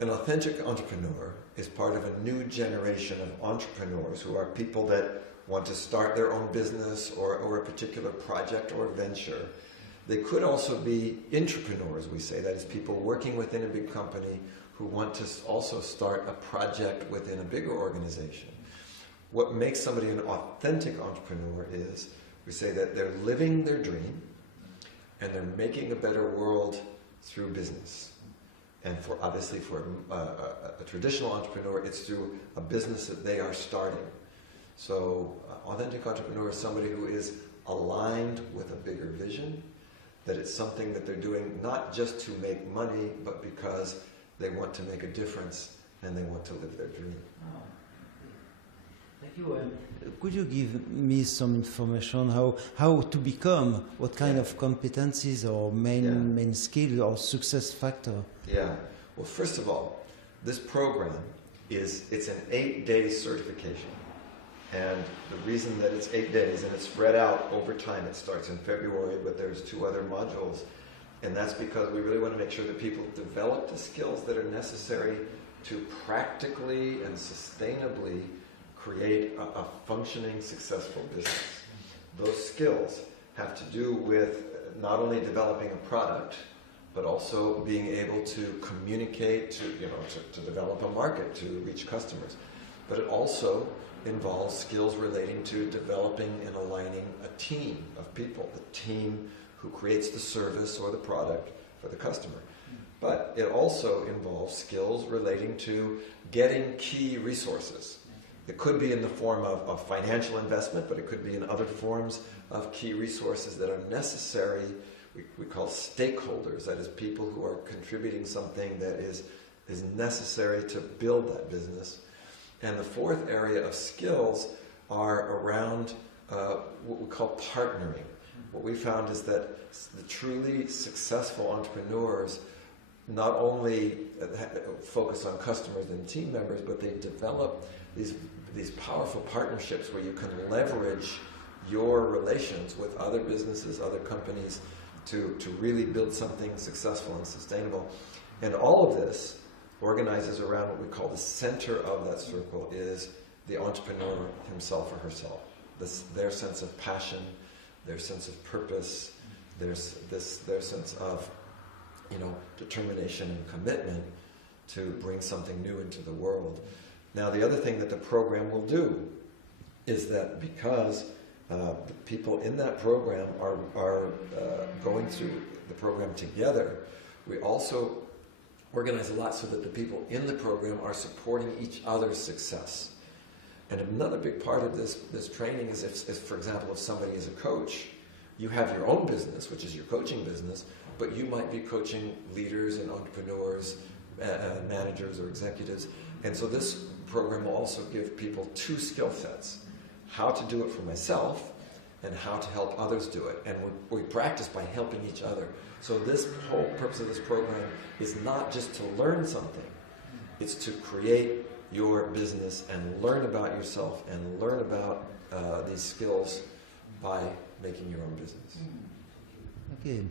An authentic entrepreneur is part of a new generation of entrepreneurs who are people that want to start their own business or a particular project or venture. They could also be intrapreneurs, we say, that is people working within a big company who want to also start a project within a bigger organization. What makes somebody an authentic entrepreneur is, we say that they're living their dream and they're making a better world through business. And obviously for a traditional entrepreneur, it's through a business that they are starting. So authentic entrepreneur is somebody who is aligned with a bigger vision, that it's something that they're doing not just to make money, but because they want to make a difference and they want to live their dream. Oh. Thank you. Could you give me some information how to become, what kind of competencies or main skill or success factor? Yeah. Well, first of all, this program it's an 8-day certification. And the reason that it's 8 days and it's spread out over time, it starts in February, but there's 2 other modules. And that's because we really want to make sure that people develop the skills that are necessary to practically and sustainably create a functioning, successful business. Those skills have to do with not only developing a product, but also being able to communicate, to develop a market, to reach customers. But it also involves skills relating to developing and aligning a team of people, the team who creates the service or the product for the customer. But it also involves skills relating to getting key resources. It could be in the form of financial investment, but it could be in other forms of key resources that are necessary. We call stakeholders, that is people who are contributing something that is necessary to build that business. And the fourth area of skills are around what we call partnering. What we found is that the truly successful entrepreneurs not only focus on customers and team members, but they develop these powerful partnerships where you can leverage your relations with other businesses, other companies, to really build something successful and sustainable. And all of this organizes around what we call the center of that circle is the entrepreneur himself or herself. Their sense of passion, their sense of purpose, their sense of determination and commitment to bring something new into the world. Now the other thing that the program will do is that because the people in that program are going through the program together, we also organize a lot so that the people in the program are supporting each other's success. And another big part of this training is if, for example, if somebody is a coach, you have your own business, which is your coaching business, but you might be coaching leaders and entrepreneurs, managers or executives. And so this program will also give people 2 skill sets: how to do it for myself and how to help others do it. And we practice by helping each other. So this whole purpose of this program is not just to learn something, it's to create your business and learn about yourself and learn about these skills by making your own business. Okay,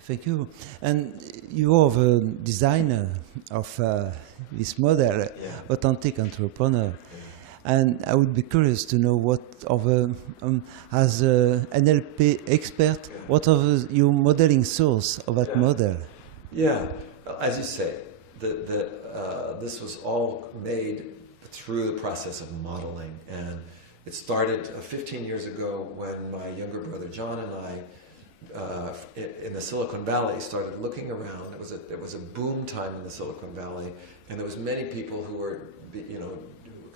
thank you. And you are the designer of this model, Authentic Entrepreneur. And I would be curious to know what as an NLP expert, what are your modeling source of that model? Yeah, as you say, this was all made through the process of modeling. And it started 15 years ago when my younger brother John and I, in the Silicon Valley, started looking around. It was a boom time in the Silicon Valley, and there was many people who were,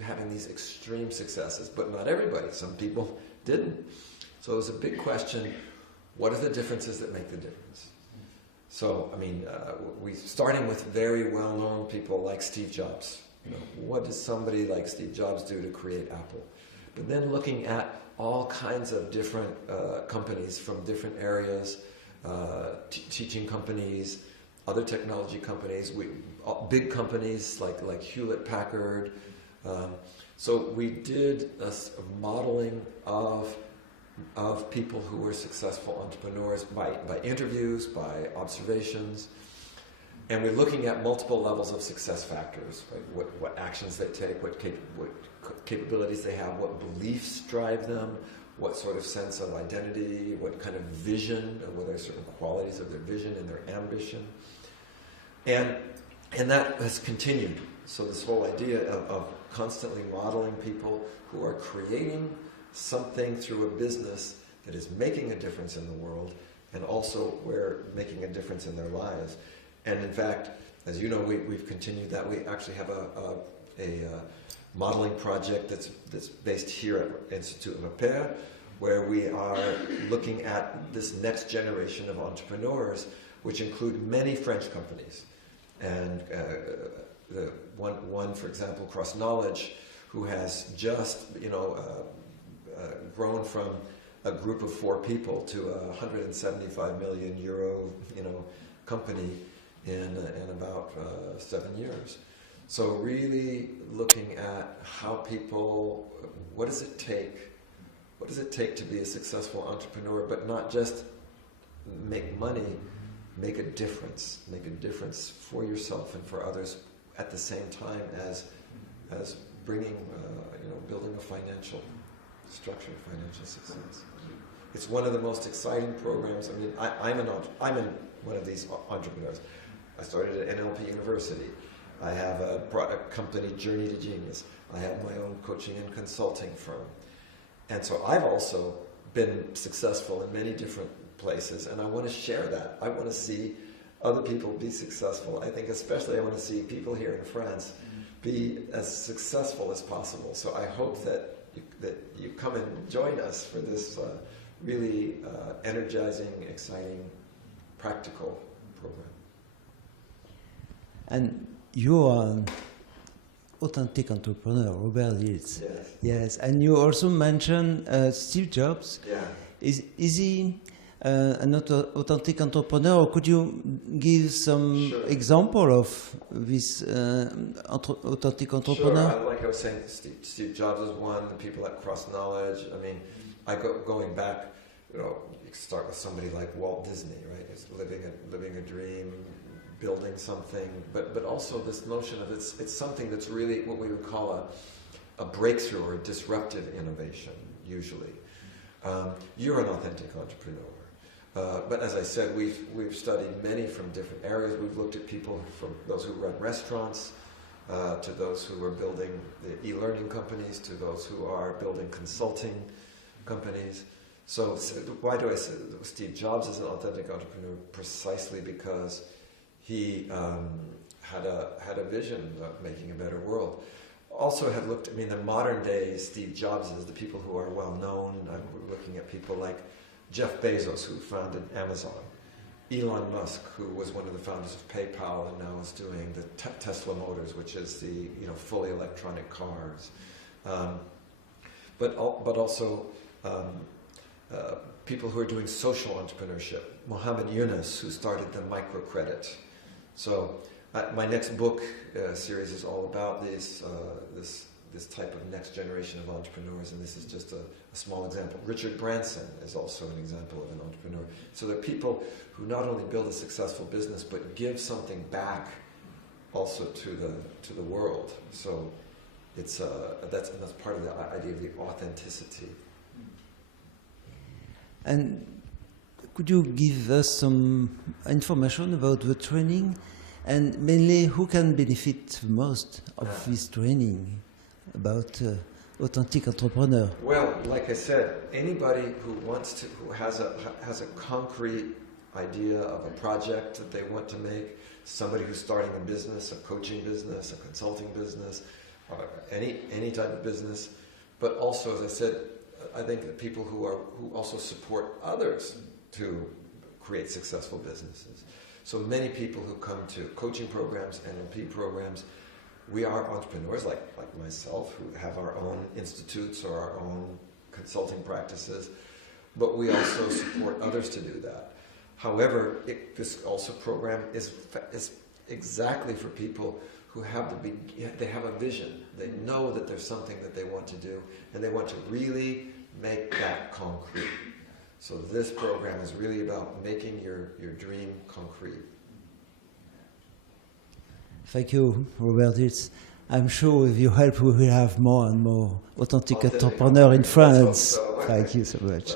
having these extreme successes, but not everybody. Some people didn't. So it was a big question: what are the differences that make the difference? So, we starting with very well-known people like Steve Jobs. What does somebody like Steve Jobs do to create Apple? But then looking at all kinds of different companies from different areas, teaching companies, other technology companies, big companies like Hewlett-Packard. So we did a modeling of people who were successful entrepreneurs by interviews, by observations. And we're looking at multiple levels of success factors, right? What actions they take, what capabilities they have, what beliefs drive them, what sort of sense of identity, what kind of vision, what are certain qualities of their vision and their ambition. And that has continued. So this whole idea of constantly modeling people who are creating something through a business that is making a difference in the world, and also where making a difference in their lives. And in fact, as you know, we've continued that. We actually have a modeling project that's based here at Institut Robert, where we are looking at this next generation of entrepreneurs, which include many French companies. And the one, for example, Cross Knowledge, who has just, grown from a group of 4 people to a 175 million euro, company in about 7 years. So really looking at how people, what does it take to be a successful entrepreneur, but not just make money, make a difference for yourself and for others at the same time as bringing, building a financial structure, financial success. It's one of the most exciting programs. I mean, I'm in one of these entrepreneurs. I started at NLP University. I have a company, Journey to Genius. I have my own coaching and consulting firm. And so I've also been successful in many different places, and I want to share that. I want to see other people be successful. I think especially I want to see people here in France be as successful as possible. So I hope that you come and join us for this really energizing, exciting, practical program. And you are an authentic entrepreneur, Robert Dilts. Yes. Yes, and you also mentioned Steve Jobs. Yeah. Is he an authentic entrepreneur, or could you give some example of this authentic entrepreneur? Sure. Like I was saying, Steve Jobs is one. The people at Cross Knowledge. I mean, going back, you start with somebody like Walt Disney, right? It's living a dream, building something, but also this notion of it's something that's really what we would call a breakthrough or a disruptive innovation. Usually, you're an authentic entrepreneur. But as I said, we've studied many from different areas. We've looked at people from those who run restaurants, to those who are building the e-learning companies, to those who are building consulting companies. So why do I say Steve Jobs is an authentic entrepreneur? Precisely because he had a vision of making a better world. Also had looked, the modern day Steve Jobs is the people who are well known. We're looking at people like Jeff Bezos, who founded Amazon. Elon Musk, who was one of the founders of PayPal and now is doing the Tesla Motors, which is the fully electronic cars. But also people who are doing social entrepreneurship. Mohammed Yunus, who started the microcredit. So my next book series is all about this type of next generation of entrepreneurs, and this is just a small example. Richard Branson is also an example of an entrepreneur. So there are people who not only build a successful business, but give something back also to the world. So it's that's part of the idea of the authenticity. And could you give us some information about the training, and mainly who can benefit the most of this training about authentic entrepreneur? Well, like I said, anybody who has a concrete idea of a project that they want to make, somebody who's starting a business, a coaching business, a consulting business, or any type of business, but also, as I said, I think that people who also support others to create successful businesses. So many people who come to coaching programs, NLP programs, we are entrepreneurs like myself who have our own institutes or our own consulting practices, but we also support others to do that. However, this also program is exactly for people who they have a vision. They know that there's something that they want to do, and they want to really make that concrete. So this program is really about making your dream concrete. Thank you, Robert Dilts. I'm sure with your help we will have more and more authentic entrepreneurs in France. Thank you so much.